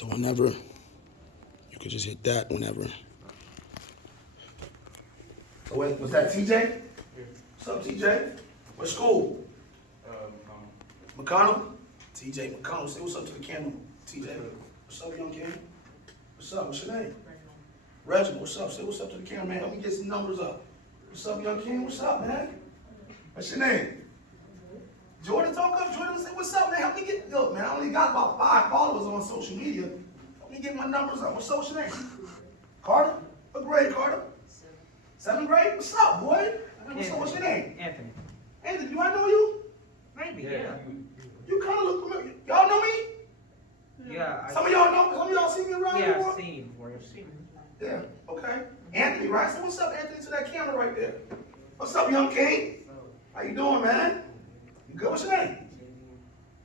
So whenever, you could just hit that whenever. So wait, was that TJ? Yeah. What's up, TJ? What school? McConnell? TJ McConnell. Say what's up to the camera, TJ. What's up, young king? What's up? What's your name? Reginald. What's up? Say what's up to the camera, man. Let me get some numbers up. What's up, young king? What's up, man? What's your name? Jordan, talk up. Jordan, say what's up, man. Help me get, look, man, I only got about 5 followers on social media. Help me get my numbers up. What's your name? Carter? What grade, Carter? 7th grade? What's up, boy? What's your name? Anthony. Anthony, do I know you? Maybe, yeah. You kind of look familiar. Y'all know me? Yeah. Some of y'all know, some of y'all see me around here? Yeah, I've seen you before. I've seen you. Yeah, okay. Anthony, right? So what's up, Anthony, to that camera right there? What's up, young king? How you doing, man? You good? What's your name?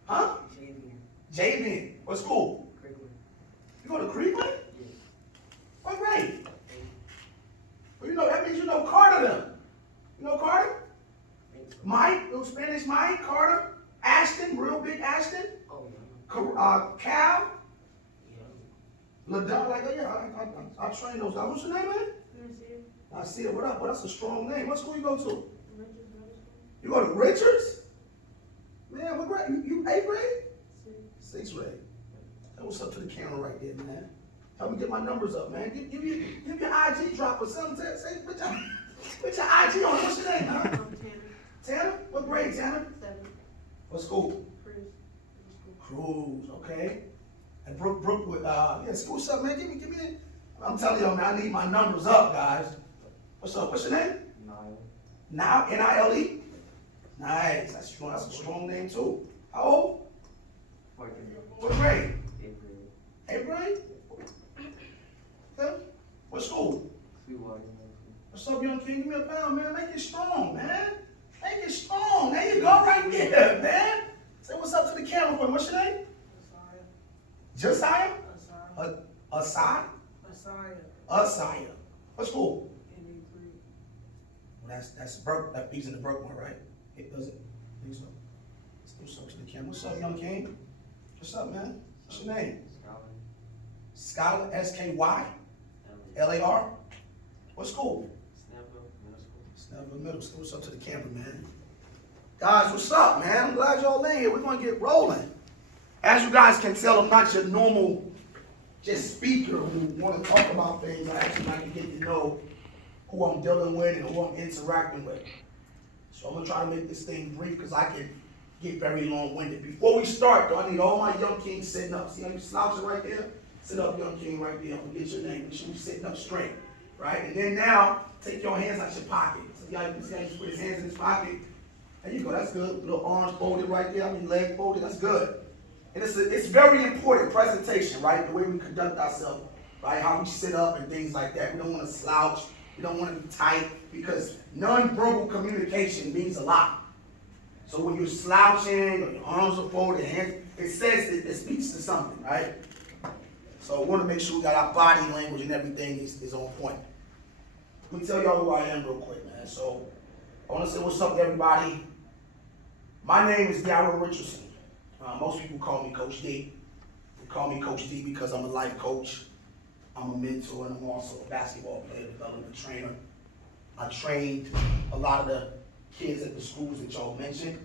Huh? Javian. What school? You go to Cleveland? What grade? Well, you know, that means you know Carter then. You know Carter? Mike, little Spanish Mike, Carter, Ashton, real big Ashton. Cal. LaDon, like, yeah, I train those guys. What's your name, man? I see it. What up? Well, that's a strong name. What school you go to? You go to Richards? Man, what grade? You 8th grade? 6th grade. Hey, what's up to the camera right there, man? Help me get my numbers up, man. Give your IG drop or something. Say, put your IG on. What's your name, man? Tanner? What grade, Tanner? 7th. What school? Cruz. Okay. And Brookwood, yeah, school stuff, man. Give me. I'm telling y'all, man, I need my numbers up, guys. What's up? What's your name? Nile. Nile? Nice. That's a strong name too. How old? What grade? 8th grade? Yeah. What school? What's up, young king? Give me a pound, man. Make it strong, man. Make it strong. There you go, right there, man. Say what's up to the camera, boy. What's your name? Josiah? Asai? Asaya. What school? Well, that's Burke. That he's in the Burke one, right? It does it. I think so. What's up to the camera? What's up, young king? What's up, man? What's your name? Skylar. SKY? LAR? What school? Snellville Middle School. What's up to the camera, man? Guys, what's up, man? I'm glad y'all in here. We're going to get rolling. As you guys can tell, I'm not your normal just speaker who want to talk about things. I actually like to get to know who I'm dealing with and who I'm interacting with. So I'm going to try to make this thing brief because I can get very long-winded. Before we start, though, I need all my young kings sitting up. See how you slouching right there? Sit up, young king, right there. I'm going to get your name. Make sure you're sitting up straight, right? And then now, take your hands out your pocket. So y'all can see how you put his hands in his pocket. There you go. That's good. Little arms folded right there. I mean, leg folded. That's good. And it's very important, presentation, right? The way we conduct ourselves, right? How we sit up and things like that. We don't want to slouch. We don't want to be tight because nonverbal communication means a lot. So when you're slouching or your arms are folded, hands, it says it speaks to something, right? So we want to make sure we got our body language and everything is on point. Let me tell y'all who I am real quick, man. So I want to say what's up to everybody. My name is Daryl Richardson. Most people call me Coach D. They call me Coach D because I'm a life coach. I'm a mentor, and I'm also a basketball player, development trainer. I trained a lot of the kids at the schools that y'all mentioned.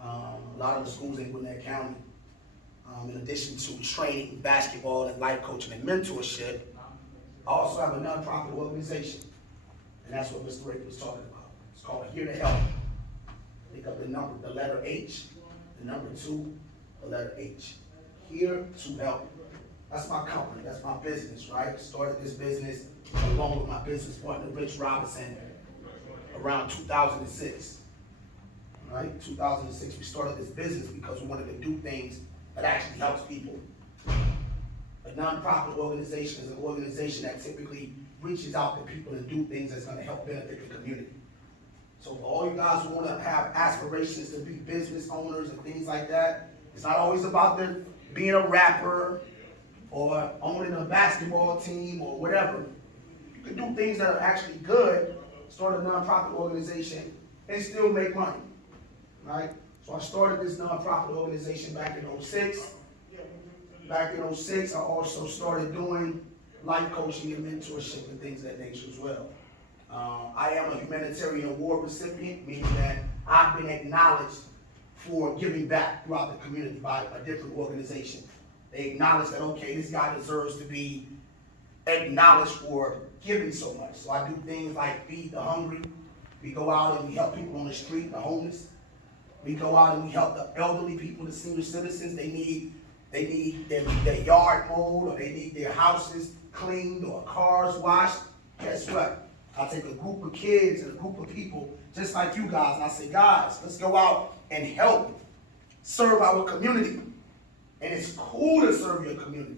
A lot of the schools in Gwinnett County. In addition to training basketball and life coaching and mentorship, I also have a nonprofit organization. And that's what Mr. Rick was talking about. It's called Here to Help. Pick up the letter H, the number 2, the letter H. Here to Help. That's my company, that's my business, right? Started this business along with my business partner, Rich Robinson, around 2006. Right? 2006, we started this business because we wanted to do things that actually helps people. A nonprofit organization is an organization that typically reaches out to people and do things that's going to help benefit the community. So for all you guys who want to have aspirations to be business owners and things like that, it's not always about being a rapper or owning a basketball team or whatever. You can do things that are actually good, start a nonprofit organization, and still make money, right? So I started this nonprofit organization back in 2006. back in '06, I also started doing life coaching and mentorship and things of that nature as well. I am a humanitarian award recipient, meaning that I've been acknowledged for giving back throughout the community by a different organization. They acknowledge that, okay, this guy deserves to be acknowledged for giving so much. So I do things like feed the hungry. We go out and we help people on the street, the homeless. We go out and we help the elderly people, the senior citizens. They need their yard mowed, or they need their houses cleaned, or cars washed. Guess what? I take a group of kids and a group of people just like you guys, and I say, guys, let's go out and help serve our community. And it's cool to serve your community.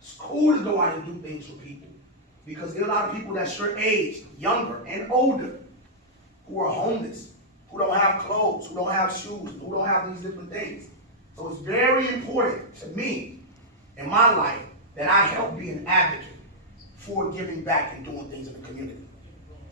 It's cool to go out and do things for people, because there are a lot of people that's your age, younger and older, who are homeless, who don't have clothes, who don't have shoes, who don't have these different things. So it's very important to me in my life that I help be an advocate for giving back and doing things in the community.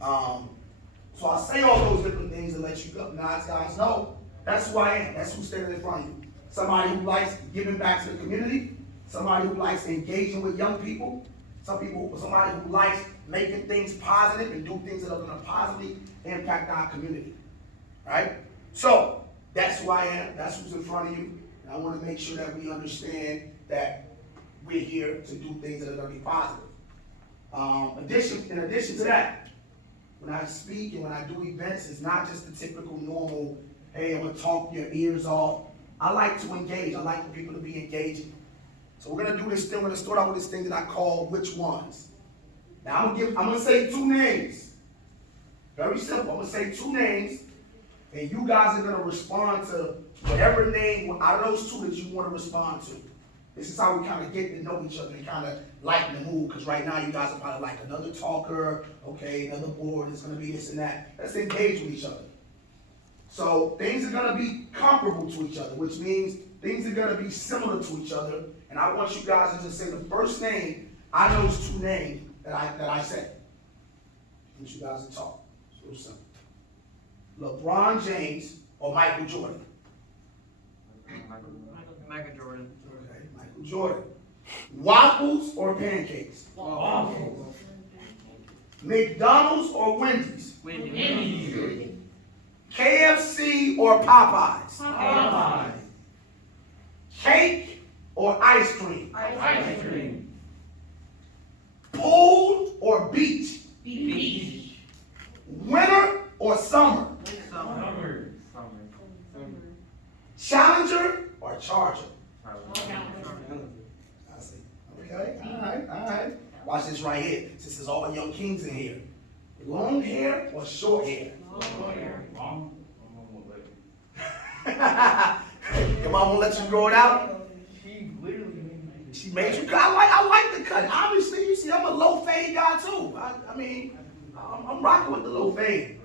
So I say all those different things to let you guys know that's who I am. That's who's standing in front of you. Somebody who likes giving back to the community, somebody who likes engaging with young people, somebody who likes making things positive and do things that are going to positively impact our community. Right? So that's who I am. That's who's in front of you. And I want to make sure that we understand that we're here to do things that are going to be positive. In addition to that, when I speak and when I do events, it's not just the typical normal, hey, I'm going to talk your ears off. I like to engage. I like for people to be engaging. So we're going to do this thing. We're going to start out with this thing that I call which ones. Now I'm going to say two names. Very simple. I'm going to say two names, and you guys are going to respond to whatever name out of those two that you want to respond to. This is how we kind of get to know each other and kind of lighten the mood, because right now you guys are probably like another talker, okay, another board, it's going to be this and that. Let's engage with each other. So things are going to be comparable to each other, which means things are going to be similar to each other. And I want you guys to just say the first name out of those two names that I said. I want you guys to talk. It's real simple. LeBron James or Michael Jordan? Michael Jordan. Okay, Michael Jordan. Waffles or pancakes? Waffles. McDonald's or Wendy's? Wendy's. KFC or Popeyes? Popeyes. Cake or ice cream? Ice cream. Pool or beach? Beach. Winter or summer? Summer. Challenger or Charger? Summer. I see. Okay, all right. Watch this right here. This is all young kings in here. Long hair or short hair? Your mom won't let you grow it out? She made you cut. I like the cut. Obviously, you see, I'm a low fade guy too. I'm rocking with the low fade.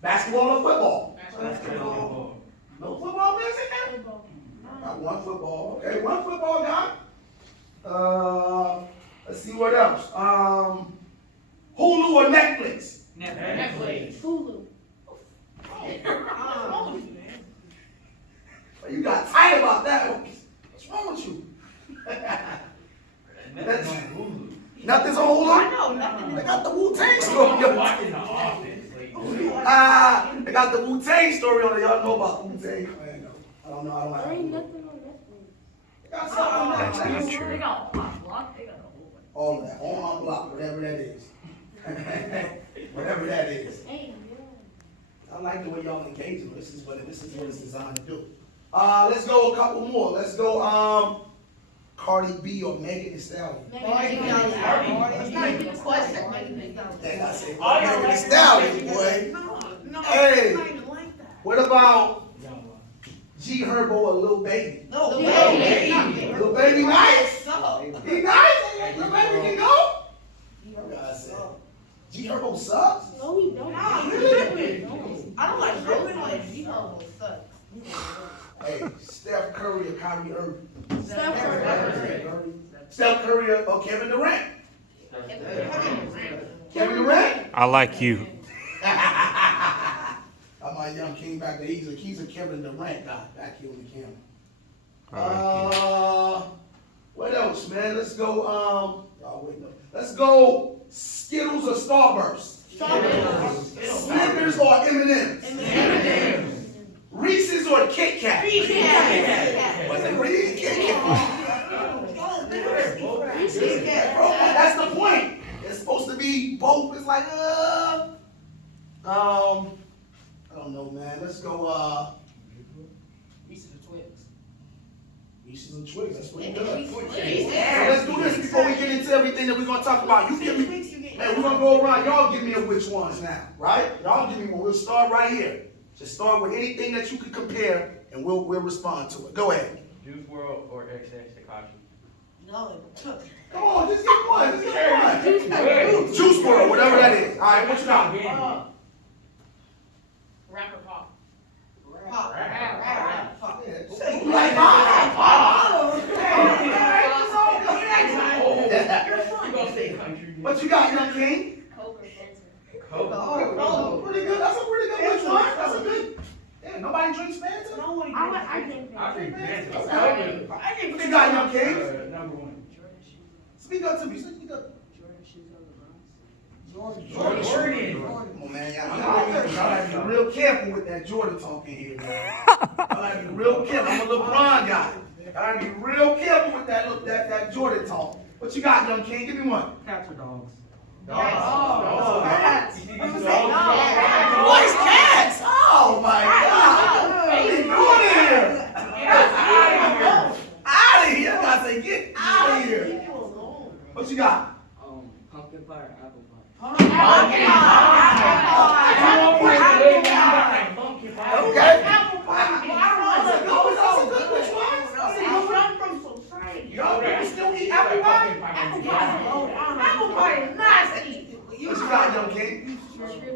Basketball or football? Basketball. No football players in there? Got one football. Okay, one football guy. Let's see what else. Hulu or Netflix? Netflix. Hulu. Well, you got tight about that one. What's wrong with you? Nothing's on Hulu? I know nothing. They got the Wu-Tang story. Watching The Office. They got the Wu-Tang story on it. Y'all know about the Wu-Tang? I don't know. There ain't nothing on Netflix. They got something on That's Netflix. not true. They got Pop Block. They got a whole bunch. All of that. On my block, whatever that is. Whatever that is. Hey, I like the way y'all engaging. This is what it's designed to do. Let's go a couple more. Let's go Cardi B or Megan Thee Stallion. That's not even a question. Dang, I said Megan Thee Stallion, boy. No, Hey. it's not even like that. What about G Herbo or Lil Baby? No, Lil Baby. Lil Baby nice. No. He nice. Lil Baby can go. I said G Herbo sucks. No, he don't. I don't like Herbo. Like, Herbo sucks. Hey, Steph Curry or Kyrie Irving? Steph Curry. Steph Curry or Kevin Durant? Kevin Durant? I like you. I'm my young king back there. He's a Kevin Durant guy back here on the camera. What else, man? Let's go, oh, wait, no. Let's go Skittles or Starburst. Snickers or M&M's. Reese's or Kit Kat. What's it, Reese's? Kit Kat. Bro, that's the point. It's supposed to be both. It's like, I don't know, man. Let's go, Reese's and Twix. Reese's and Twix. That's pretty good. So Yeah. let's do this before we get into everything that we're gonna talk about. You give me, man, we're gonna go around. Y'all give me a which ones now, right? Y'all give me one. We'll start right here. Just start with anything that you can compare, and we'll respond to it. Go ahead. Juice WRLD or XX Tekashi? No. Come on, just get one. Just get one. Good. Juice WRLD, whatever that is. All right, what you got? Rapper Pop. Pop. You like You gonna say country? What you got, young king? Coke. Oh, pretty good. That's a pretty good which one. That's a good. Yeah, nobody drinks Fanta? I drink Fanta. Okay. What you got, young king? Number one. Speak up to me. Speak up. Jordan. Jordan. Come on, man. Y'all have to be real careful with that Jordan talk in here, man. Y'all have to be real careful. I'm a LeBron guy. Y'all have to be real careful with that Jordan talk. What you got, young king? Give me one. Cats or dogs? Cats. What's cats? Oh my God. What are you doing here? Out of here. I gotta say, get out of here. What you got? Pumpkin pie or apple pie? Okay. That's a good which one? Y'all people still eat apple pie? What you got, young king? That's a good one.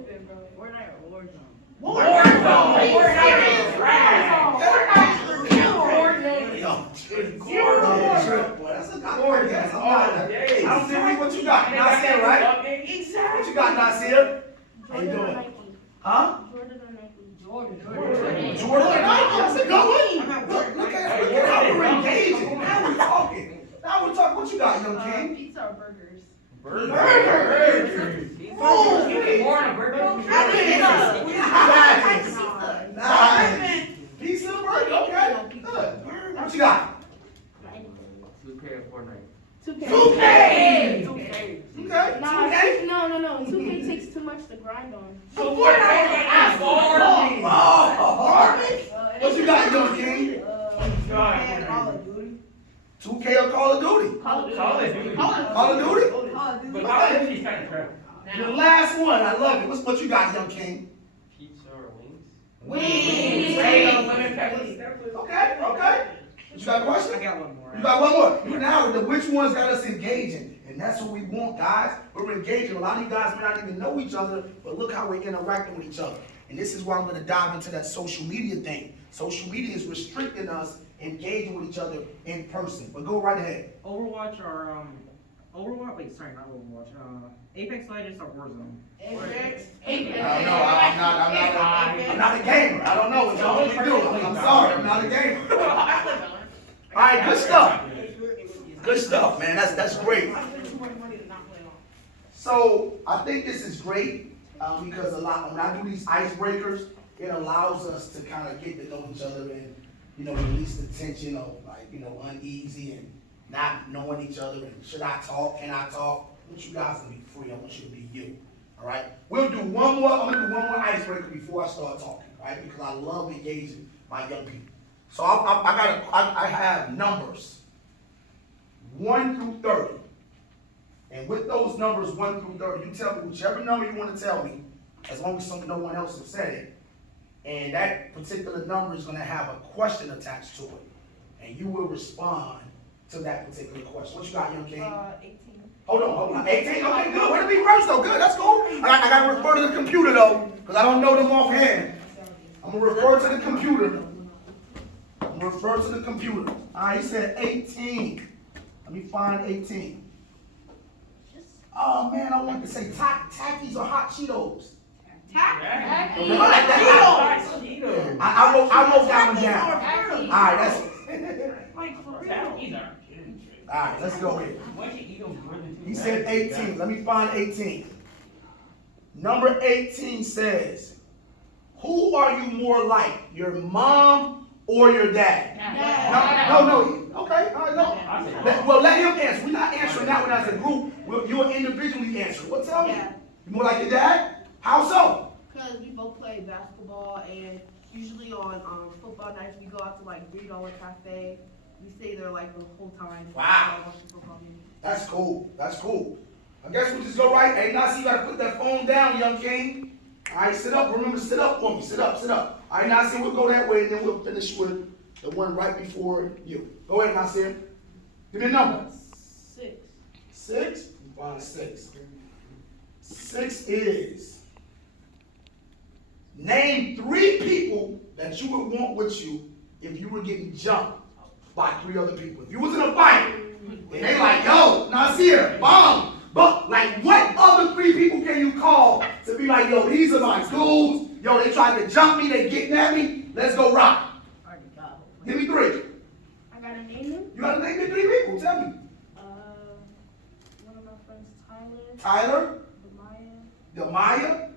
I don't think what you got. Nasir, right? What you got, Nasir? How you doing? Huh? Jordan or Nike? That's a good one. Look at how we're engaging. Now we're talking. What you got, young king? Pizza or burgers? Burgers. Oh, You get more than a burger. Nice. Pizza and burger. Okay. Good. What you got? 2K or Fortnite? 2K. Okay. No. 2K takes too much to grind on. So what you got, young king? 2K or Call of Duty? Call it, dude. Call of Duty? But Call of Duty's kind of crap. The last one. I love it. What you got, young king? Pizza or wings? Wings. Okay. You got a question? I got one more. You got one more. Now, which one's got us engaging? And that's what we want, guys. We're engaging. A lot of you guys may not even know each other, but look how we're interacting with each other. And this is why I'm going to dive into that social media thing. Social media is restricting us engaging with each other in person. But go right ahead. Overwatch or wait, sorry, not Overwatch. Apex Legends or Warzone? I don't know. I'm not a gamer. I don't know what y'all want me to do. I'm sorry. I'm not a gamer. All right, good stuff. Good stuff, man. That's great. So I think this is great because when I do these icebreakers, it allows us to kind of get to know each other and release the tension of uneasy and not knowing each other and should I talk, can I talk? I want you guys to be free. I want you to be you. All right. We'll do one more. I'm gonna do one more icebreaker before I start talking, right? Because I love engaging my young people. So I have numbers 1 through 30. And with those numbers 1 through 30, you tell me whichever number you want to tell me, as long as no one else has said it. And that particular number is going to have a question attached to it. And you will respond to that particular question. What you got, young king? 18. Hold on. 18? Okay, good. Way to be first, though. Good, that's cool. I got to refer to the computer, though, because I don't know them offhand. I'm going to refer to the computer. All right, he said 18. Let me find 18. Oh, man, I wanted to say Takis or Hot Cheetos. I wrote that one down. All right, that's He's our kid. All right, let's go here. Why don't you eat them more than two He said bags? 18. Let me find 18. Number 18 says, who are you more like, your mom or your dad? No. Okay, all right, no. Well, let him answer. We're not answering that one as a group. You'll individually answer. Well, tell me. Yeah. You more like your dad? How so? Because we both play basketball, and usually on football nights we go out to like $3 cafe. We stay there like the whole time. Wow. Watching football games. That's cool. That's cool. I guess we just go right. Hey, Nasi, you gotta put that phone down, young king. All right, sit up. Remember, sit up for me. Sit up, sit up. All right, Nasi, we'll go that way, and then we'll finish with the one right before you. Go ahead, Nasi. Give me a number. 6. 6? Find 6. 6 is, name 3 people that you would want with you if you were getting jumped by 3 other people. If you was in a fight, and they like, yo, Nasir, bomb. But like, what other 3 people can you call to be like, yo, these are my dudes. Yo, they tried to jump me, they getting at me. Let's go rock. Give me 3. I gotta name them. You gotta name me 3 people. Tell me. One of my friends, Tyler, Tyler, Demaya, Demaya,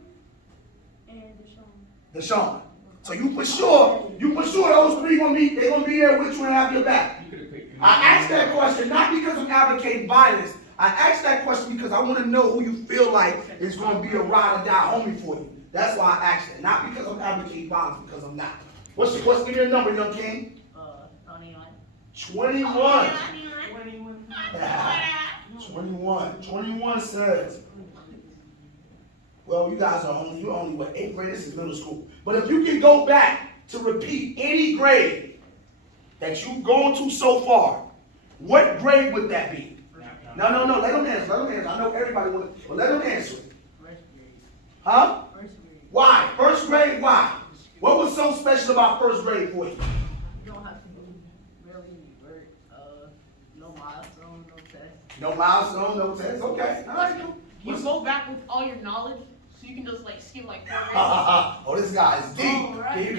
and Deshaun. Deshaun. So you for sure those 3 gonna be there with you and have your back. You could've picked I asked that question not because I'm advocating violence. I asked that question because I want to know who you feel like is going to be a ride or die homie for you. That's why I asked that. Not because I'm advocating violence, because I'm not. What's give me a number, young king? 21. 21 says, well, you guys are you're only what, 8th grade? This is middle school. But if you can go back to repeat any grade that you've gone to so far, what grade would that be? No. Let them answer. I know everybody wants it, but let them answer. First grade. Huh? First grade. Why? First grade, why? What was so special about first grade for you? You don't have to do really work. No milestone, no test. No milestone, no test. Okay. All right. You go back with all your knowledge, so you can just like skip like 4 grades. Oh, this guy is deep. Oh, right.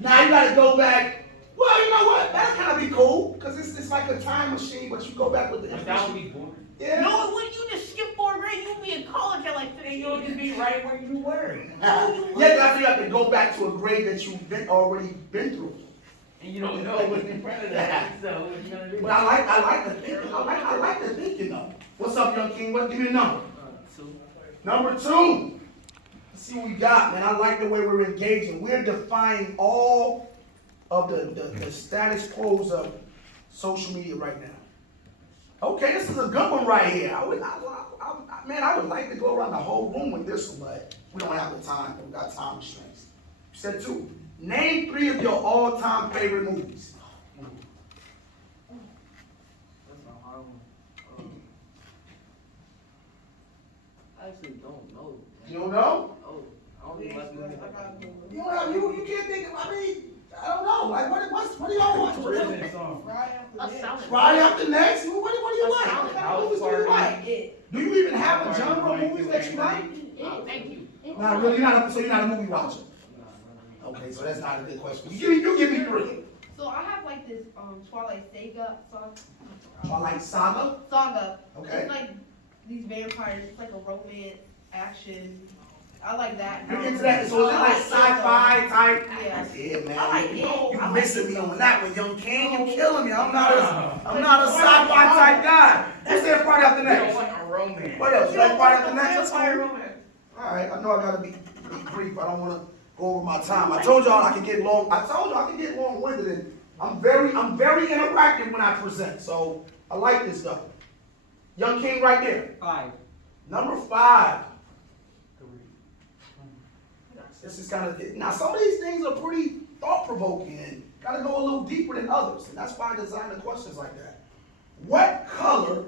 Now you gotta go back. Well, you know what? That'll kind of be cool, because it's like a time machine, but you go back with the That would information. be boring. Yeah. No, when you just skip 4 grades, you'll be in college at like 15. You'll just be right where you were. Yeah, after you have to go back to a grade that you've already been through. And you don't know what's in front of that, so what you gonna do? But I like the thinking. I like the thinking though. What's up, young king? Give me a number. 2. Number 2. Let's see what we got, man. I like the way we're engaging. We're defying all of the status quos of social media right now. Okay, this is a good one right here. I would like to go around the whole room with this one, but we don't have the time. We got time restraints. You said 2. Name 3 of your all-time favorite movies. That's a hard one. I actually don't know. You don't know? Oh, I only watch movies like that. You don't have, you can't think of, I don't know. Like, what do y'all watch? Prison song. Friday After Next? What do you like? Solid. What kind of movies do you like? Do you even have a genre of movies that you like? Thank you. Not really. So you're not a movie watcher. Okay, so that's not a good question. You give me 3. So I have like this Twilight Twilight Saga. Okay. It's like these vampires. It's like a romance action. I like that. You're into that. So is it like sci-fi type? Yeah. Yeah, man. I like it. You missing me on that one, young king. You killing me. I'm not a sci-fi type guy. Who said Friday After You don't Next? want a romance. What else? You like Friday After Next? That's Vampire fine. romance. All right. I know I gotta be brief. I don't want to go over my time. I told y'all I can get long. I told y'all I can get long-winded, and I'm very interactive when I present. So I like this stuff. Young king, right there. 5. Number 5. This is kind of, now some of these things are pretty thought-provoking and gotta go a little deeper than others. And that's why I designed the questions like that. What color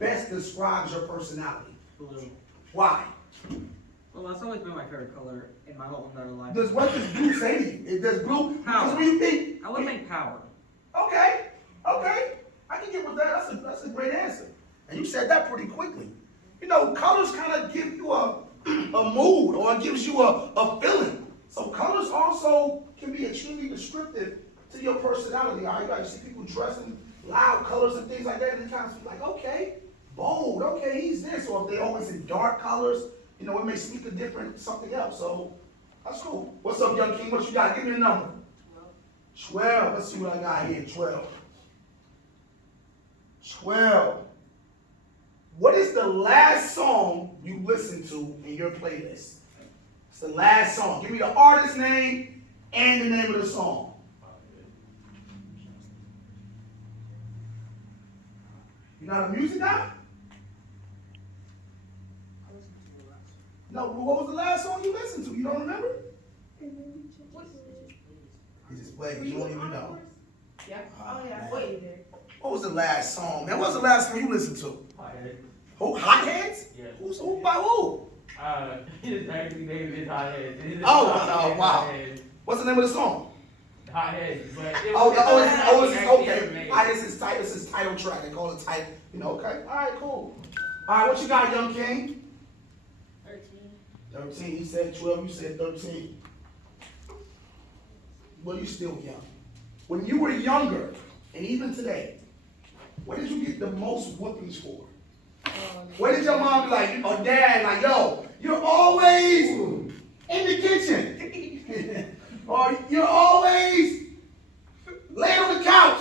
best describes your personality? Blue. Why? Well, that's always been my favorite color in my whole entire life. What does blue say to you? Does blue, because Power. when you think, I would think power. okay, I can get with that. That's a great answer. And you said that pretty quickly. You know, colors kind of give you a mood, or it gives you a feeling. So colors also can be extremely descriptive to your personality. All right, you see people dressing loud colors and things like that, and it kind of feel like, okay, bold, okay, he's this. Or if they're always in dark colors, you know, it may speak a different something else. So that's cool. What's up, Young King? What you got? Give me a number. 12. Let's see what I got here. 12. 12. What is the last song you listened to in your playlist? It's the last song. Give me the artist name and the name of the song. You're not a music guy? No, what was the last song you listened to? You don't remember? He just played. You don't even know. Yeah. Oh, Yeah. man. Wait. What was the last song, man? What was the last song you listened to? Hothead. Who? Hotheads? Yeah. Who by who? His actually name is Hothead. Oh, wow. What's the name of the song? Hothead. But Okay. This is title track. They call it title. You know, okay. All right, cool. All right, what you got, Young King? 13. He said 12. You said 13. Well, you still young. When you were younger, and even today, what did you get the most whoopings for? What did your mom be like, or dad, like, yo, you're always in the kitchen. Or you're always laying on the couch.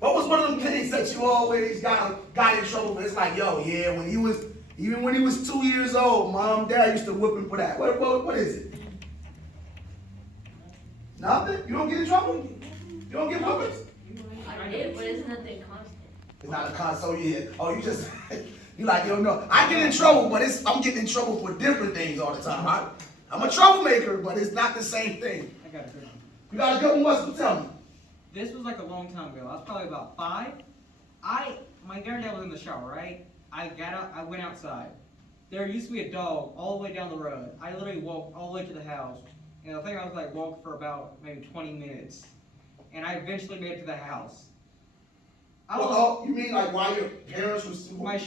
What was one of them things that you always got in trouble for? It's like, yo, yeah, even when he was 2 years old, mom, dad used to whip him for that. What is it? Nothing? You don't get in trouble? You don't get whippings? I did, but it's nothing constant. It's not a console, yeah. Oh, you just, you like, yo, no. I get in trouble, but I'm getting in trouble for different things all the time. I'm a troublemaker, but it's not the same thing. I got a good one. You got a good one, Wes? Tell me. This was like a long time ago. I was probably about 5. My granddad was in the shower, right? I got out, I went outside. There used to be a dog all the way down the road. I literally walked all the way to the house. And I think I was like walking for about maybe 20 minutes. And I eventually made it to the house. You mean like while your parents were my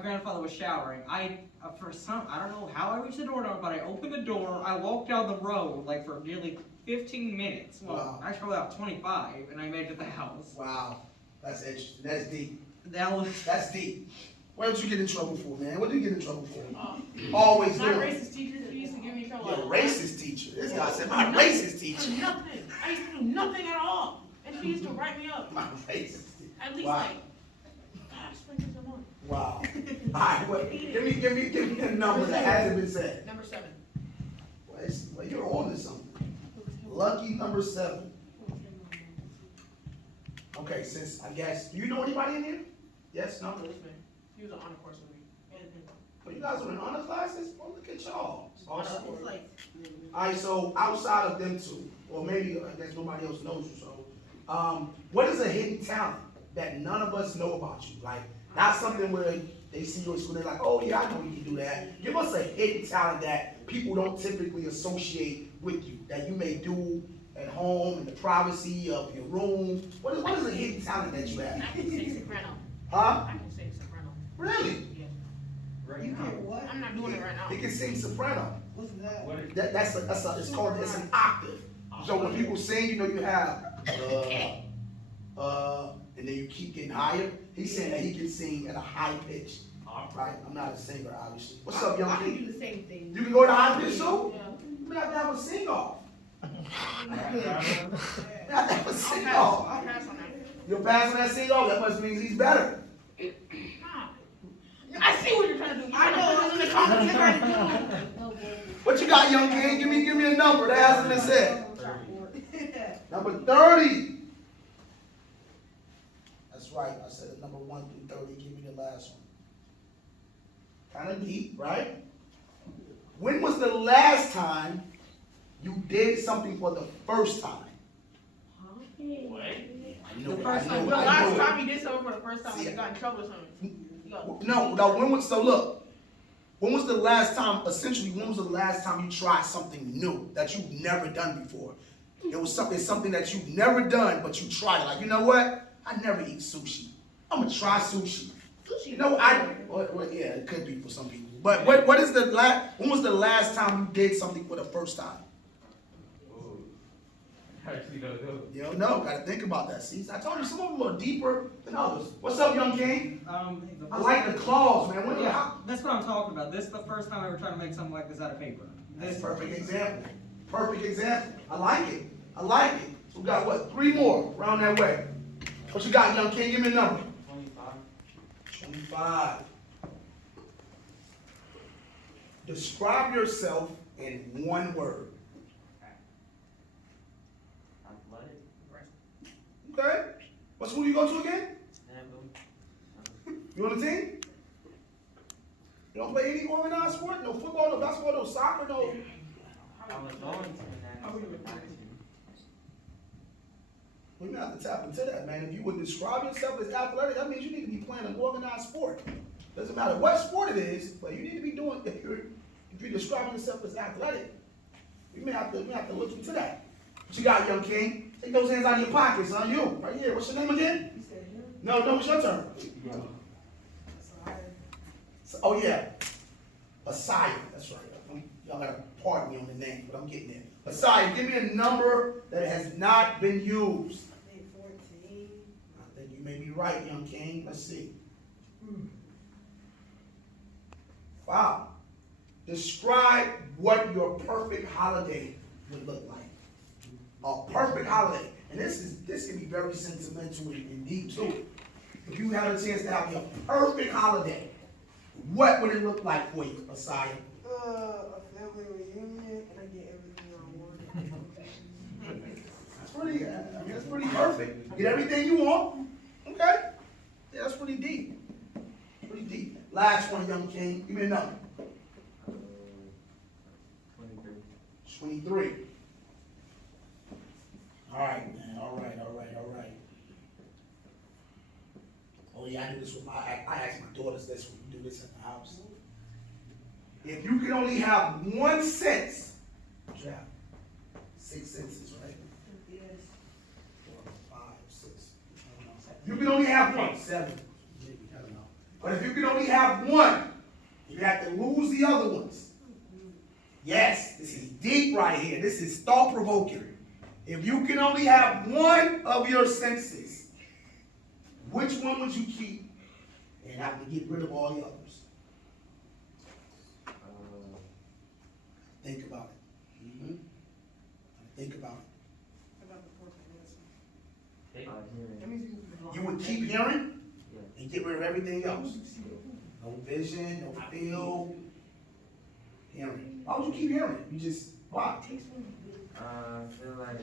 grandfather was showering. I don't know how I reached the door, but I opened the door. I walked down the road like for nearly 15 minutes. Well, Wow. actually about 25, and I made it to the house. Wow. That's interesting. That's deep. That's deep. What did you get in trouble for, man? What do you get in trouble for? Always My doing. racist teacher who used to give me trouble. You're a racist teacher. This guy said, my racist teacher. Nothing. I used to do nothing at all. And she used to write me up. My racist teacher. At least Wow. like, gosh, thank you so much. Wow. All right, well, give me a number that hasn't been said. Number 7. Well, you're on to something. Lucky number 7. Okay, since I guess, do you know anybody in here? Yes, no? He was an honor course with me. Well, you guys are in honor classes? Well, look at y'all. Awesome. It's like, All right, so outside of them two, or maybe I guess nobody else knows you, so, what is a hidden talent that none of us know about you? Like, not something where they see you in school, they're like, oh yeah, I know you can do that. Give us a hidden talent that people don't typically associate with you, that you may do at home, in the privacy of your room. What is a hidden talent that you have? I can sing soprano. Huh? I can sing soprano. Really? Yeah. Right You now. can what? I'm not doing it right now. He can sing soprano. What's that? What is It's an octave. So when people sing, you know, you have, and then you keep getting higher. He's saying that he can sing at a high pitch. Right? I'm not a singer, obviously. What's up, young I can kid? do the same thing. You can go to high pitch too? Yeah. You may have to have a sing off. You have to have a I'll sing pass. off. I'll pass on that. You'll pass on that sing off. That must mean he's better. Nah. I see what you're trying to do. I know, it's in the comments. What you got, young kid? Give me a number that hasn't been said. Number 30. That's right. I said it, number 1 through 30. Give me the last one. Kind of deep, right? When was the last time you did something for the first time? What? I know The it, first I time. know The it, I last know it. time you did something for the first time, you got in trouble or something. You got- No, look, when was the last time, essentially, when was the last time you tried something new that you've never done before? It was something that you've never done, but you tried it. Like, you know what? I never eat sushi. I'm gonna try sushi. Sushi. You know, yeah, it could be for some people. But when was the last time you did something for the first time? Actually, don't know. You don't know, gotta think about that. See, I told you some of them are deeper than others. What's up, young king? I like the claws, man. When Yeah, that's what I'm talking about. This is the first time I ever tried to make something like this out of paper. That's a perfect example. Perfect example. I like it. I like it. So we got what? 3 more around that way. What you got, young king? Give me a number. 25. Describe yourself in 1 word. Athletic. Okay. What school you go to again? You on the team? You don't play any organized sport? No football, no basketball, no soccer, no. I was going to, and then We're gonna have to tap into that, man. If you would describe yourself as athletic, that means you need to be playing an organized sport. Doesn't matter what sport it is, but you need to be doing. If you're describing yourself as athletic, we may have to look into that. What you got, young king? Take those hands out of your pockets, son. You right here. What's your name again? You said him? No, it's your turn. Oh yeah, Messiah. That's right. Y'all gotta pardon me on the name, but I'm getting there. Messiah, give me a number that has not been used. I think 14. I think you may be right, young king. Let's see. Wow. Describe what your perfect holiday would look like. A perfect holiday. And this can be very sentimental and deep too. If you had a chance to have your perfect holiday, what would it look like for you, Messiah? A family reunion, and I get everything I want. That's pretty perfect. Get everything you want. Okay. Yeah, that's pretty deep. Pretty deep. Last one, young king. Give me a number. 23. 23. All right, man. All right. Oh yeah, I do this with I ask my daughters this when we do this in the house. If you could only have 1 sense, what you have? 6 senses, right? Yes. 4, 5, 6. I don't know. You can only have 1. 7. Maybe, I don't know. But if you can only have 1, you have to lose the other ones. Yes, this is deep right here. This is thought-provoking. If you can only have 1 of your senses, which one would you keep and have to get rid of all the others? Think about it. Think about it. I got the 14 minutes. Hearing. That means You would keep hearing Yeah. and get rid of everything else. No vision, no feel, hearing. Why would you keep hearing? You just, why? It takes one. I feel like,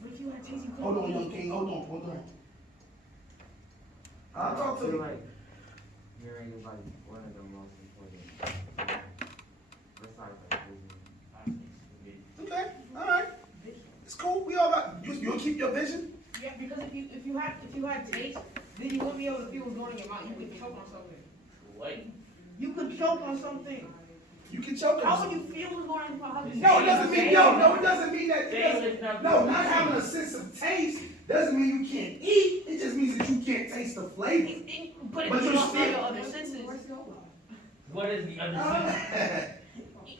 What if you had tasty cookies? Hold on, young king. Hold on. Talk to I feel me. like hearing is like one of the most important. Besides like vision. Okay, all right. It's cool. We all got. You'll keep your vision. Yeah, because if you had taste, then you wouldn't be able to feel what's going in your mouth. You could choke on something. What? You could choke on something. You can choke on How would something. you feel what's going in your mouth? No, it doesn't mean no. It doesn't mean that. Taste is not No, not having a sense of taste doesn't mean you can't eat. It just means that you can't taste the flavor. But But if you you're lost all still- your other senses, What is the other sense?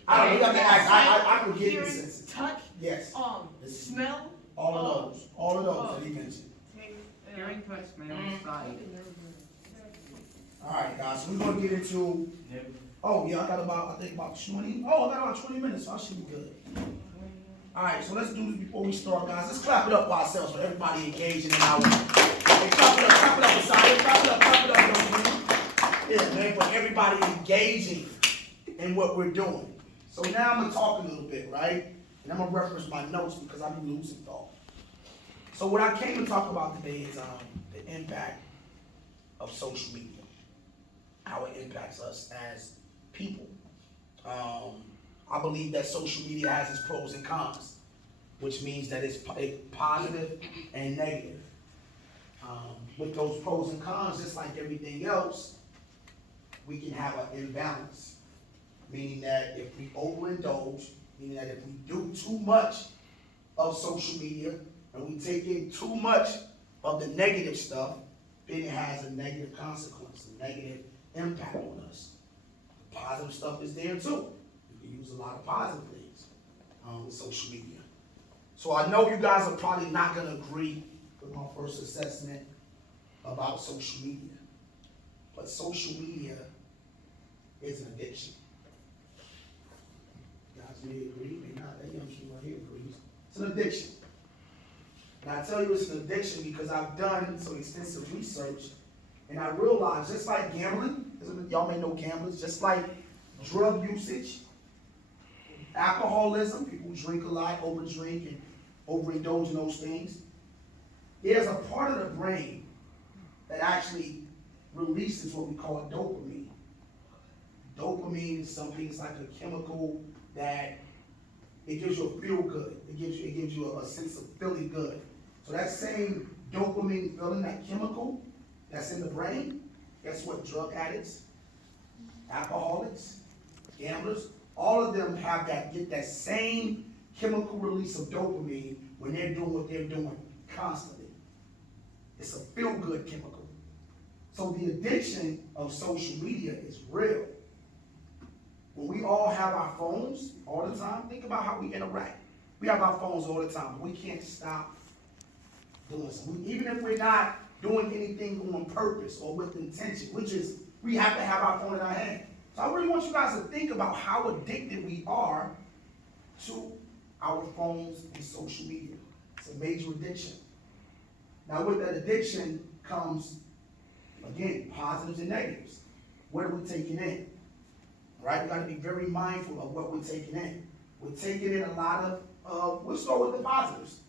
I don't know. You have to ask. I can get the hearing, senses. touch, Yes. smell. All of those that he mentioned. Hearing, touch, smell, sight. All right, guys. So we're gonna get into. Oh yeah, I think about 20. Oh, I got about 20 minutes, so I should be good. All right, so let's do this before we start, guys. Let's clap it up for ourselves for everybody engaging in our. Hey, clap it up, Messiah. Clap it up, young man. Yeah, man, for everybody engaging in what we're doing. So now I'm gonna talk a little bit, right? And I'm gonna reference my notes because I've been losing thought. So what I came to talk about today is the impact of social media, how it impacts us as people. I believe that social media has its pros and cons, which means that it's positive and negative. With those pros and cons, just like everything else, we can have an imbalance, meaning that if we overindulge, meaning that if we do too much of social media and we take in too much of the negative stuff, then it has a negative consequence, a negative impact on us. The positive stuff is there too. You can use a lot of positive things with social media. So I know you guys are probably not going to agree with my first assessment about social media. But social media is an addiction. You guys may agree, may not. That young kid right here agrees. It's an addiction. And I tell you it's an addiction because I've done some extensive research and I realized just like gambling, y'all may know gamblers, just like drug usage, alcoholism, people drink a lot, overdrink and overindulge in those things. There's a part of the brain that actually releases what we call dopamine. Dopamine is something, it's like a chemical that it gives you a feel good. It gives you a sense of feeling good. So that same dopamine feeling, that chemical that's in the brain, guess what? Drug addicts, alcoholics, gamblers, all of them get that same chemical release of dopamine when they're doing what they're doing constantly. It's a feel-good chemical. So the addiction of social media is real. When we all have our phones all the time, think about how we interact. We have our phones all the time, but we can't stop doing something. Even if we're not doing anything on purpose or with intention, we have to have our phone in our hand. So I really want you guys to think about how addicted we are to our phones and social media. It's a major addiction. Now with that addiction comes, again, positives and negatives. What are we taking in? All right, we got to be very mindful of what we're taking in. We're taking in a lot of, we'll start with the positives.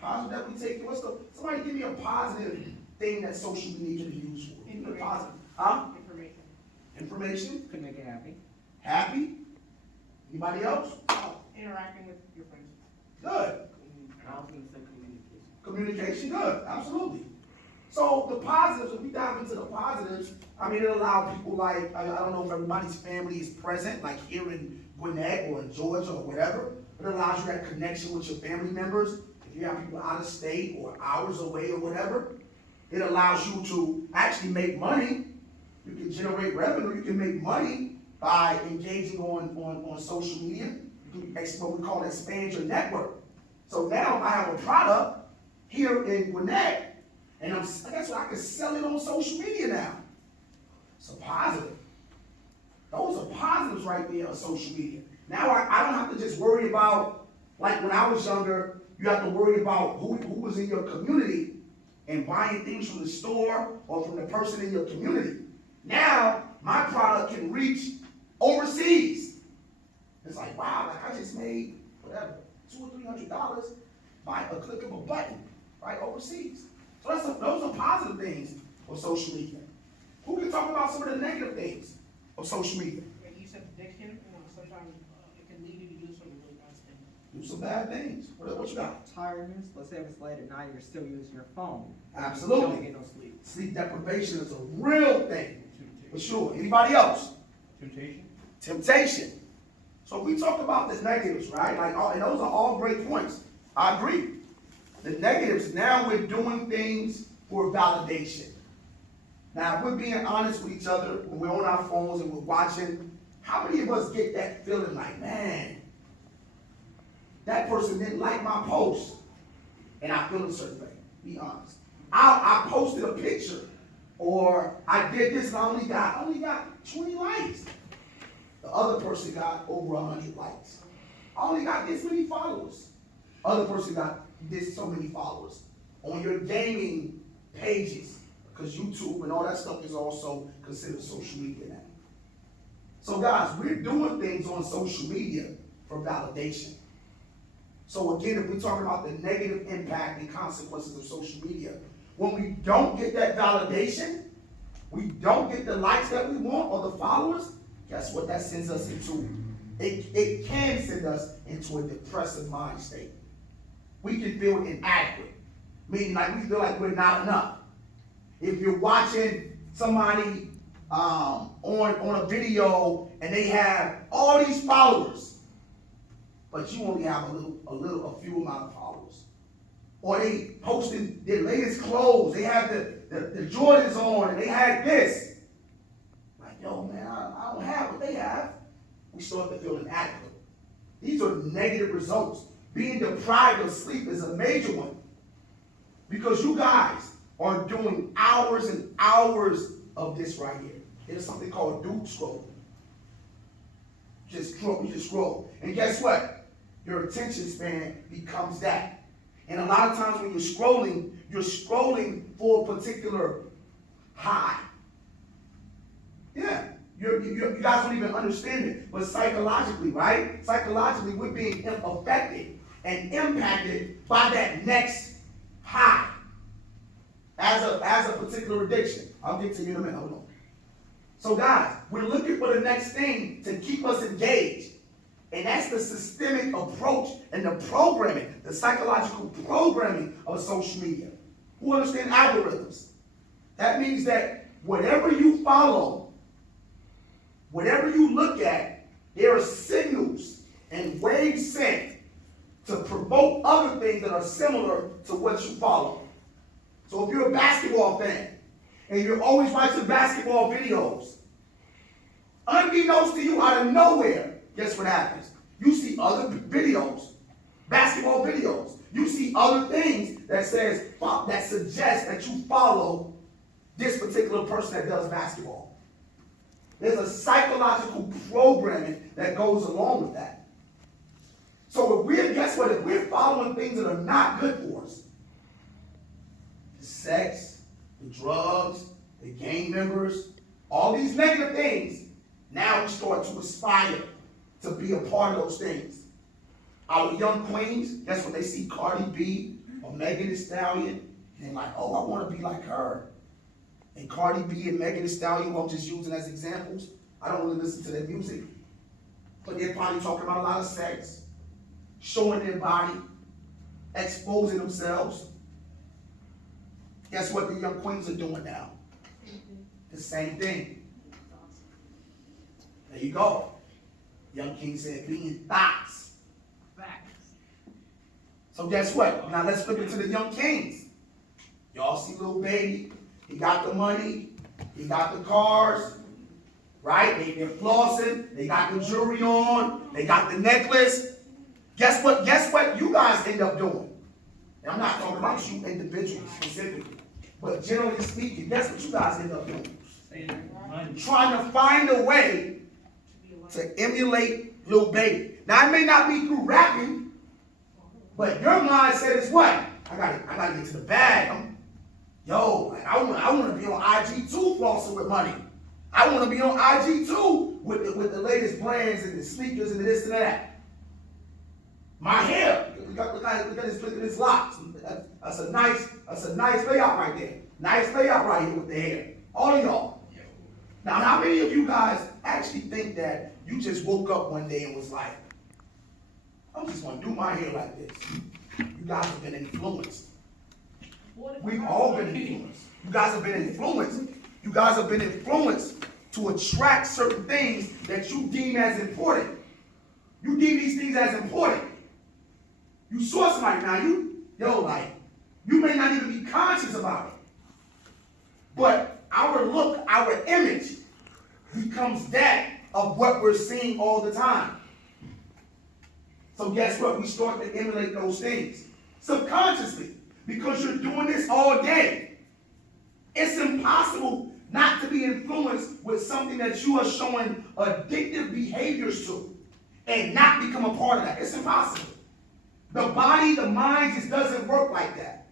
Positive that we take in, somebody give me a positive thing that social media can be used for. Give me a positive. Information. Information. Could make it happy. Happy. Anybody else? Interacting with your friends. Good. I was gonna say communication. Communication, good, absolutely. So the positives, if we dive into the positives, I mean, it allows people like, I don't know if everybody's family is present, like here in Gwinnett or in Georgia or whatever, but it allows you that connection with your family members. If you have people out of state or hours away or whatever, it allows you to actually make money. You can generate revenue, you can make money by engaging on social media. You can, what we call expand your network. So now I have a product here in Gwinnett, and guess what? I can sell it on social media now. It's a positive. Those are positives right there on social media. Now I don't have to just worry about, like when I was younger, you have to worry about who was in your community and buying things from the store or from the person in your community. Now, my product can reach overseas. It's like, wow, like I just made, whatever, $200 or $300 by a click of a button, right, overseas. So those are positive things of social media. Who can talk about some of the negative things of social media? Like you said, addiction, sometimes it can lead you to do some really bad things. Do some bad things. What you got? Tiredness. Let's say if it's late at night, you're still using your phone. Absolutely. You don't get no sleep. Sleep deprivation is a real thing, for sure. Anybody else? Temptation. So if we talk about the negatives, right? And those are all great points. I agree. The negatives, now we're doing things for validation. Now, if we're being honest with each other, when we're on our phones and we're watching, how many of us get that feeling like, man, that person didn't like my post, and I feel a certain way? Be honest. I posted a picture, or I did this and I only got 20 likes. The other person got over 100 likes. I only got this many followers. Other person got this so many followers. On your gaming pages, because YouTube and all that stuff is also considered social media now. So guys, we're doing things on social media for validation. So again, if we're talking about the negative impact and consequences of social media, when we don't get that validation, we don't get the likes that we want or the followers, guess what that sends us into? It can send us into a depressive mind state. We can feel inadequate, meaning like we feel like we're not enough. If you're watching somebody on a video and they have all these followers, but you only have a few amount of followers, or they posting their latest clothes, they have the Jordans on, and they had this. Like, yo, man, I don't have what they have. We start to feel inadequate. These are negative results. being deprived of sleep is a major one. Because you guys are doing hours and hours of this right here. There's something called doom scrolling. You just scroll. And guess what? Your attention span becomes that. And a lot of times when you're scrolling for a particular high. Yeah. You guys don't even understand it. But psychologically, right? Psychologically, we're being affected and impacted by that next high. As a particular addiction. I'll get to you in a minute. Hold on. So guys, we're looking for the next thing to keep us engaged. And that's the systemic approach and the programming, the psychological programming of social media. Who understand algorithms? That means that whatever you follow, whatever you look at, there are signals and waves sent to provoke other things that are similar to what you follow. So if you're a basketball fan and you're always watching basketball videos, unbeknownst to you, out of nowhere, guess what happens? You see other videos, basketball videos. You see other things that suggest that you follow this particular person that does basketball. There's a psychological programming that goes along with that. So if we're following things that are not good for us, the sex, the drugs, the gang members, all these negative things, now we start to aspire to be a part of those things. Our young queens, that's when they see Cardi B or Megan Thee Stallion, and they're like, oh, I want to be like her. And Cardi B and Megan Thee Stallion, who I'm just using as examples, I don't really listen to their music, but they're probably talking about a lot of sex, showing their body, exposing themselves. Guess what the young queens are doing now? The same thing. There you go. Young King said, being thoughts. Facts. So guess what? Now let's flip it to the young kings. Y'all see little baby. He got the money. He got the cars. Right? They're flossing. They got the jewelry on. They got the necklace. Guess what? Guess what you guys end up doing? And I'm not talking about you individually specifically. But generally speaking, guess what you guys end up doing? Trying to find a way to emulate Lil Baby. Now, it may not be through rapping, but your mindset is what? I gotta get to the bag. I want to be on IG too, flossing with money. I want to be on IG too with the latest brands and the sneakers and the this and that. My hair, look at his locks. That's a nice layout right there. Nice layout right here with the hair. All of y'all. Now, how many of you guys actually think that you just woke up one day and was like, I'm just going to do my hair like this? You guys have been influenced. We've all been influenced. You guys have been influenced. You guys have been influenced to attract certain things that you deem as important. You deem these things as important. You saw somebody now, you may not even be conscious about it. But our look, our image becomes that of what we're seeing all the time. So guess what? We start to emulate those things subconsciously because you're doing this all day. It's impossible not to be influenced with something that you are showing addictive behaviors to and not become a part of that. It's impossible. The body, the mind just doesn't work like that.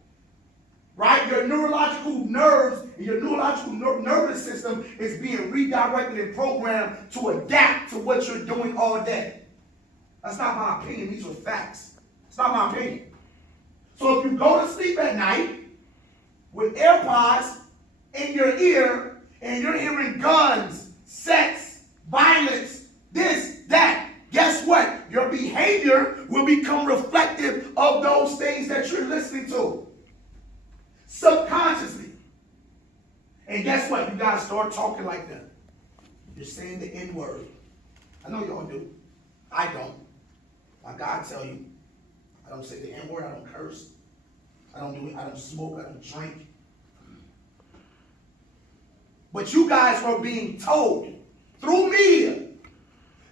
Right? Your neurological nerves, your neurological nervous system is being redirected and programmed to adapt to what you're doing all day. That's not my opinion. These are facts. It's not my opinion. So if you go to sleep at night with AirPods in your ear and you're hearing guns, sex, violence, this, that, guess what? Your behavior will become reflective of those things that you're listening to. Subconsciously. And guess what? You guys start talking like them. You're saying the N-word. I know y'all do. I don't. My God tell you, I don't say the N-word, I don't curse. I don't do it, I don't smoke, I don't drink. But you guys are being told through media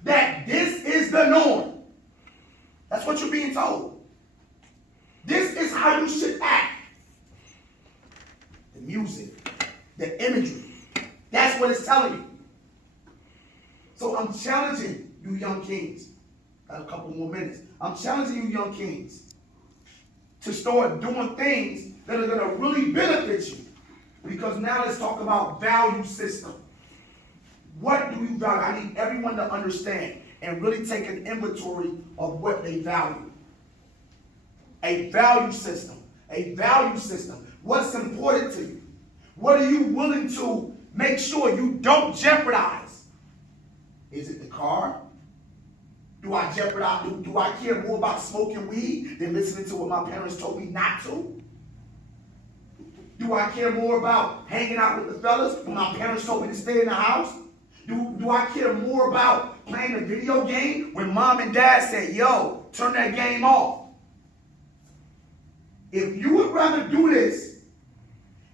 that this is the norm. That's what you're being told. how you should act. The music, the imagery. That's what it's telling you. So I'm challenging you young kings. Got a couple more minutes. I'm challenging you young kings to start doing things that are going to really benefit you. Because now let's talk about value system. What do you value? I need everyone to understand and really take an inventory of what they value. A value system. A value system. What's important to you? What are you willing to make sure you don't jeopardize? Is it the car? Do I jeopardize? Do I care more about smoking weed than listening to what my parents told me not to? Do I care more about hanging out with the fellas when my parents told me to stay in the house? Do I care more about playing a video game when mom and dad said, yo, turn that game off? If you would rather do this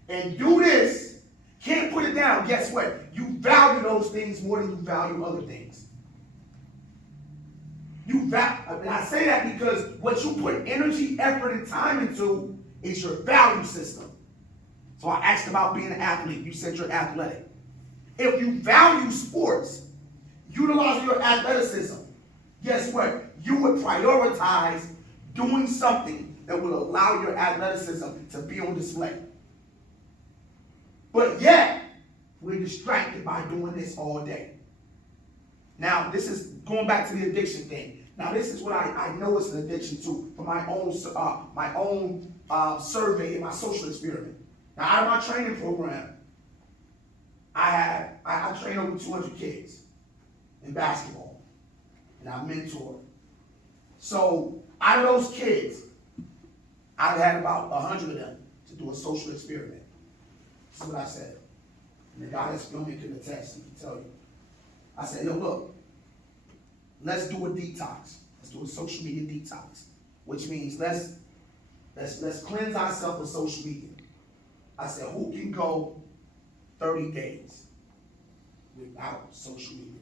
and do this, can't put it down, guess what? You value those things more than you value other things. And I say that because what you put energy, effort, and time into is your value system. So I asked about being an athlete. You said you're athletic. If you value sports, utilizing your athleticism, guess what? You would prioritize doing something that will allow your athleticism to be on display. But yet, we're distracted by doing this all day. Now, this is going back to the addiction thing. Now, this is what I know it's an addiction to from my own survey and my social experiment. Now, out of my training program, I train over 200 kids in basketball, and I mentor. So, out of those kids, I've had about 100 of them to do a social experiment. This is what I said. And the guy that's filming can attest, he can tell you. I said, yo, look, let's do a detox. Let's do a social media detox, which means let's cleanse ourselves of social media. I said, who can go 30 days without social media?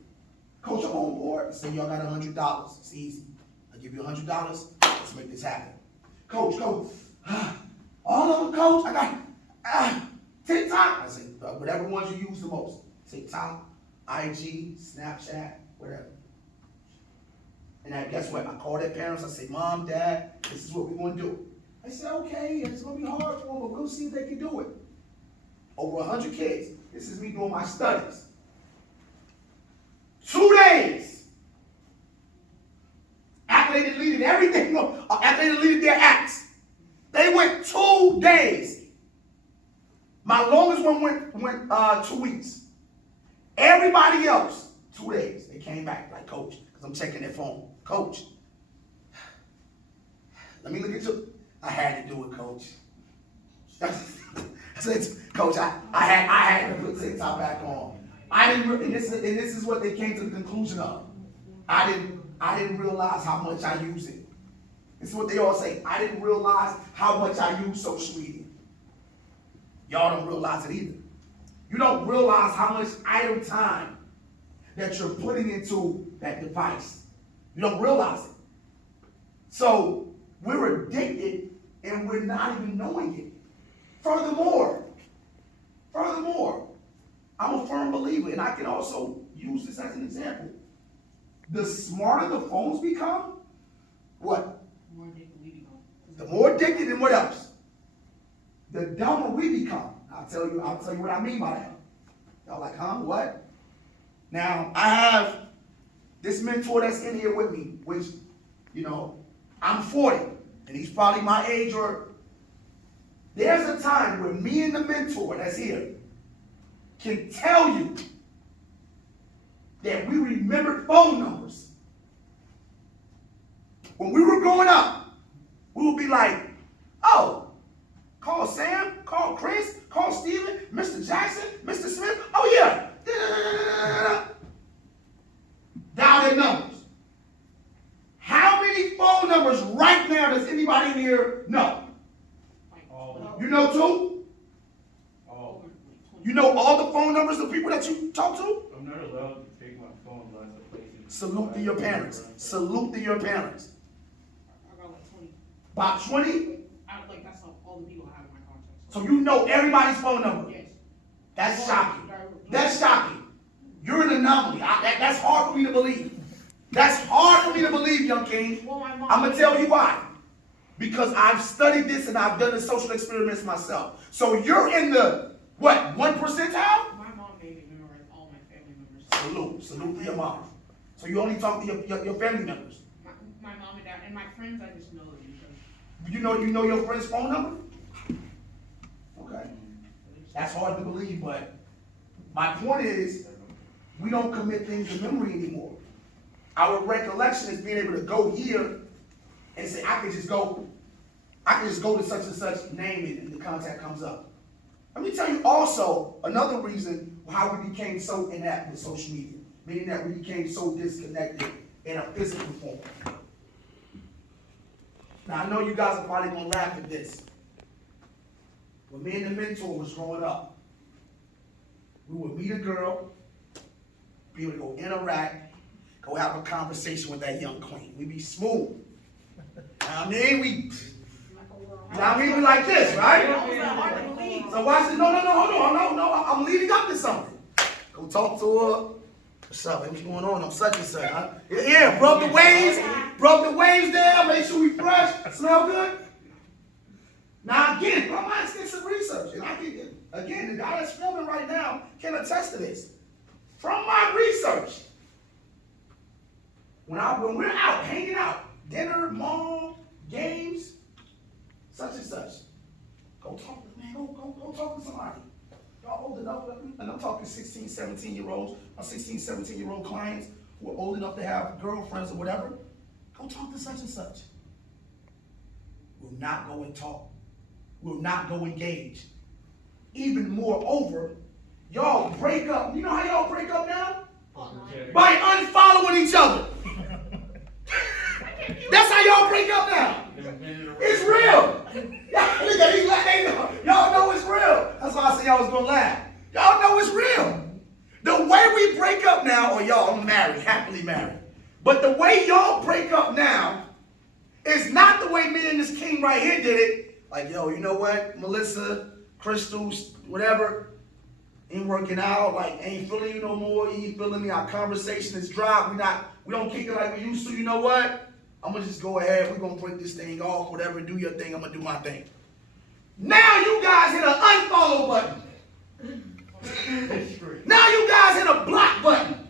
Coach, I'm on board. I said, y'all got $100. It's easy. I'll give you $100. Let's make this happen. Coach, all of them, coach. I got TikTok. I said, whatever ones you use the most. TikTok, IG, Snapchat, whatever. And guess what? I called their parents. I said, Mom, Dad, this is what we're going to do. I said, okay, it's going to be hard for them, but we'll see if they can do it. Over 100 kids. This is me doing my studies. 2 days. After they deleted everything, after they deleted their apps, they went 2 days. My longest one went 2 weeks. Everybody else, 2 days. They came back like, Coach, because I'm checking their phone. Coach, let me look at you. I had to do it, Coach. I said, Coach, I had to put TikTok back on. I didn't, and this is what they came to the conclusion of. I didn't realize how much I use it. This is what they all say. I didn't realize how much I use social media. Y'all don't realize it either. You don't realize how much idle time that you're putting into that device. You don't realize it. So we're addicted and we're not even knowing it. Furthermore, I'm a firm believer, and I can also use this as an example. The smarter the phones become, what? More addicted we become. The more addicted, and what else? The dumber we become. I'll tell you what I mean by that. Y'all like, huh? What? Now, I have this mentor that's in here with me, which, I'm 40, and he's probably my age, or there's a time where me and the mentor that's here can tell you that we remembered phone numbers. When we were growing up, we would be like, oh, call Sam, call Chris, call Steven, Mr. Jackson, Mr. Smith. Oh, yeah. Dial their numbers. How many phone numbers right now does anybody in here know? You know two? You know all the phone numbers of people that you talk to? I'm not allowed to take my phone lots of places. Salute to your parents. Salute to your parents. I got like 20. About 20? Out of like So you know everybody's phone number. Yes. That's shocking. That's shocking. You're an anomaly. That's hard for me to believe. That's hard for me to believe, young king. Well, my mom. I'm gonna tell you why. Because I've studied this and I've done the social experiments myself. So you're in the, what, 1 percentile? My mom made me memorize all my family members. Salute to your mom. So you only talk to your family members. My mom and dad and my friends, I just know them because. You know your friend's phone number? Okay. That's hard to believe, but my point is, we don't commit things to memory anymore. Our recollection is being able to go here and say, I can just go to such and such, name it, and the contact comes up. Let me tell you also another reason how we became so inept with social media, meaning that we became so disconnected in a physical form. Now I know you guys are probably gonna laugh at this. When me and the mentor was growing up, we would meet a girl, be able to go interact, go have a conversation with that young queen. We'd be smooth. I mean, we like this, right? So watch this. No, hold on. No, I'm leading up to something. Go talk to her. What's up? What's going on such and such? Huh? Yeah, rub the waves there. Make sure we fresh. Smell good. Now again, from my extensive research, and again, the guy that's filming right now can attest to this. From my research, when we're out hanging out, dinner, mall, games, such and such, go talk to man. Go talk to somebody. Y'all old enough, and I'm talking 16, 17-year-olds, or 16, 17-year-old clients who are old enough to have girlfriends or whatever. Go talk to such and such. We'll not go and talk. We'll not go engage. Even moreover, y'all break up. You know how y'all break up now? By unfollowing each other. That's how y'all break up now. It's real. Y'all know it's real. That's why I said y'all was gonna laugh. Y'all know it's real. The way we break up now, or y'all, I'm married, happily married. But the way y'all break up now is not the way me and this king right here did it. Like, yo, you know what, Melissa, Crystal, whatever, ain't working out, like, ain't feeling you no more, you ain't feeling me, our conversation is dry, we don't kick it like we used to, you know what? I'm gonna just go ahead, we're gonna break this thing off, whatever, do your thing, I'm gonna do my thing. Now you guys hit an unfollow button. Now you guys hit a block button.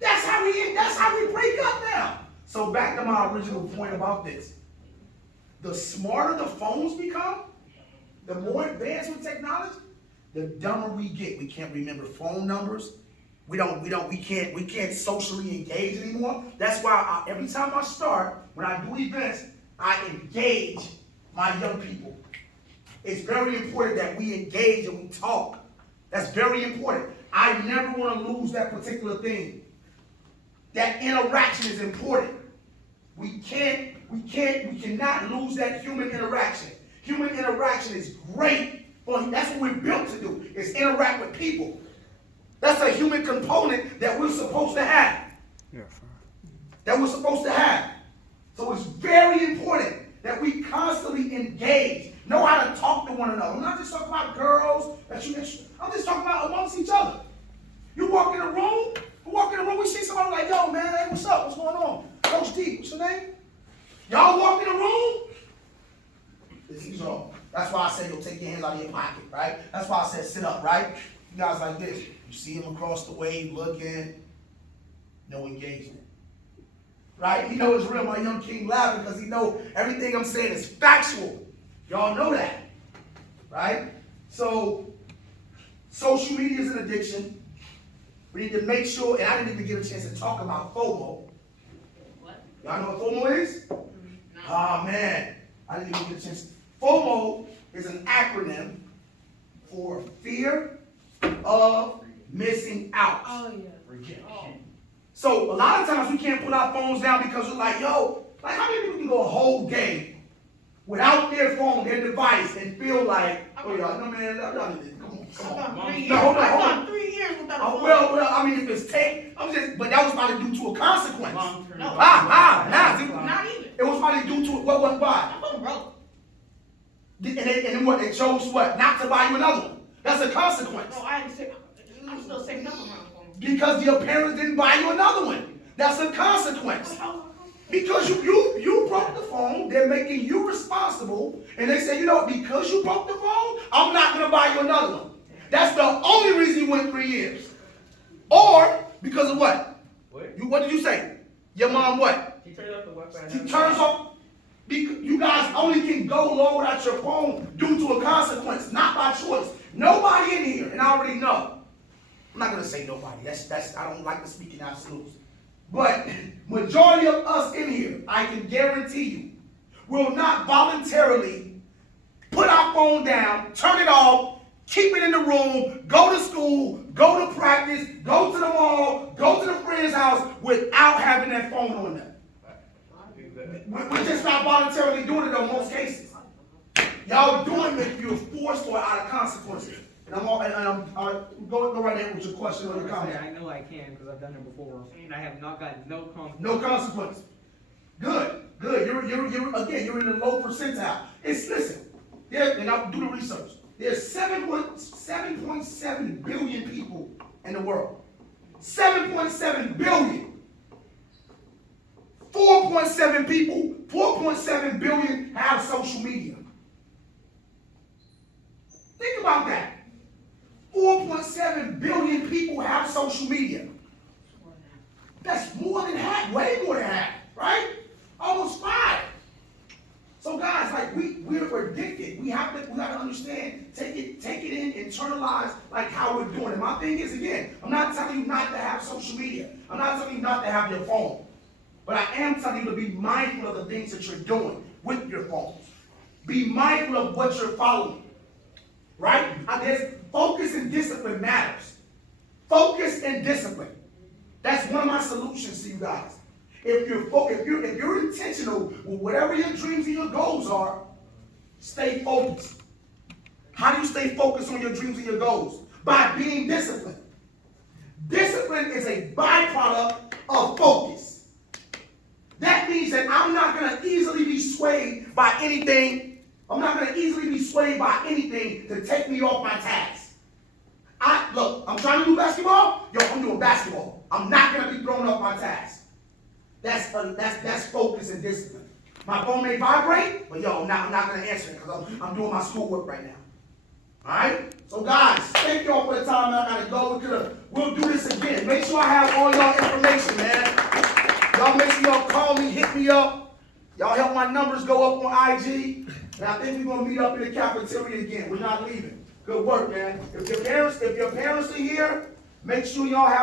That's how we break up now. So back to my original point about this. The smarter the phones become, the more advanced with technology, the dumber we get. We can't remember phone numbers. We can't socially engage anymore. That's why every time I start, when I do events, I engage my young people. It's very important that we engage and we talk. That's very important. I never want to lose that particular thing. That interaction is important. We cannot lose that human interaction. Human interaction is great. Well, that's what we're built to do, is interact with people. That's a human component that we're supposed to have. So it's very important that we constantly engage, know how to talk to one another. I'm not just talking about girls, I'm just talking about amongst each other. You walk in a room, we see somebody like, yo, man, hey, what's up? What's going on? Coach D, what's your name? Y'all walk in a room, this is all. That's why I said you'll take your hands out of your pocket, right? That's why I said sit up, right? You guys like this. You see him across the way, looking, no engagement. Right? He knows it's real. My young king laughing because he know everything I'm saying is factual. Y'all know that. Right? So, social media is an addiction. We need to make sure, and I didn't even get a chance to talk about FOMO. What? Y'all know what FOMO is? No. Oh, man. I didn't even get a chance. FOMO is an acronym for fear of missing out. Oh, yeah. Rejection. So a lot of times we can't put our phones down because we're like, yo, like how many people can go a whole game without their phone, their device, and feel like, oh y'all, no man, y'all need to, come on. I've gone 3 years without a phone. Well, I mean, if it's but that was probably due to a consequence. Long-term. No. Nah, Not even. it was probably due to it. What, why? My phone broke. 'Cause My phone broke. And then what? They chose what? Not to buy you another one. That's a consequence. No, I understand. I'm still saving up on my phone. Because your parents didn't buy you another one. That's a consequence. Because you broke the phone, they're making you responsible, and they say, you know, because you broke the phone, I'm not going to buy you another one. That's the only reason you went 3 years. Or because of what? What did you say? Your mom what? She turned off the Wi-Fi. She turns off. You guys only can go long without your phone due to a consequence, not by choice. Nobody in here, and I already know. I'm not going to say nobody. That's I don't like to speak in absolutes. But majority of us in here, I can guarantee you, will not voluntarily put our phone down, turn it off, keep it in the room, go to school, go to practice, go to the mall, go to the friend's house without having that phone on them. We're just not voluntarily doing it in most cases. Y'all doing it if you're forced or out of consequences. And I'm go right ahead with your question or your comment. I know I can because I've done it before, and I have not gotten no consequences. No consequence. Good. You're in the low percentile. Listen. And I'll do the research. There's 7.7 billion people in the world. 7.7 billion. 4.7 billion have social media. Think about that. 4.7 billion people have social media. That's more than half, way more than half, right? Almost 5. So guys, like we're addicted. We have to understand, take it in, internalize like how we're doing it. My thing is, again, I'm not telling you not to have social media. I'm not telling you not to have your phone. But I am telling you to be mindful of the things that you're doing with your phones. Be mindful of what you're following. Right? There's focus and discipline matters. Focus and discipline. That's one of my solutions to you guys. If you're intentional with whatever your dreams and your goals are, stay focused. How do you stay focused on your dreams and your goals? By being disciplined. Discipline is a byproduct of focus. That means that I'm not going to easily be swayed by anything. I'm not going to easily be swayed by anything to take me off my task. Look, I'm trying to do basketball. I'm doing basketball. I'm not going to be thrown off my task. That's focus and discipline. My phone may vibrate, but I'm not going to answer it because I'm doing my schoolwork right now. All right? So guys, thank y'all for the time. I got to go. We'll do this again. Make sure I have all y'all information, man. Y'all make sure y'all call me, hit me up. Y'all help my numbers go up on IG. And I think we're going to meet up in the cafeteria again. We're not leaving. Good work, man. If your parents are here, make sure y'all have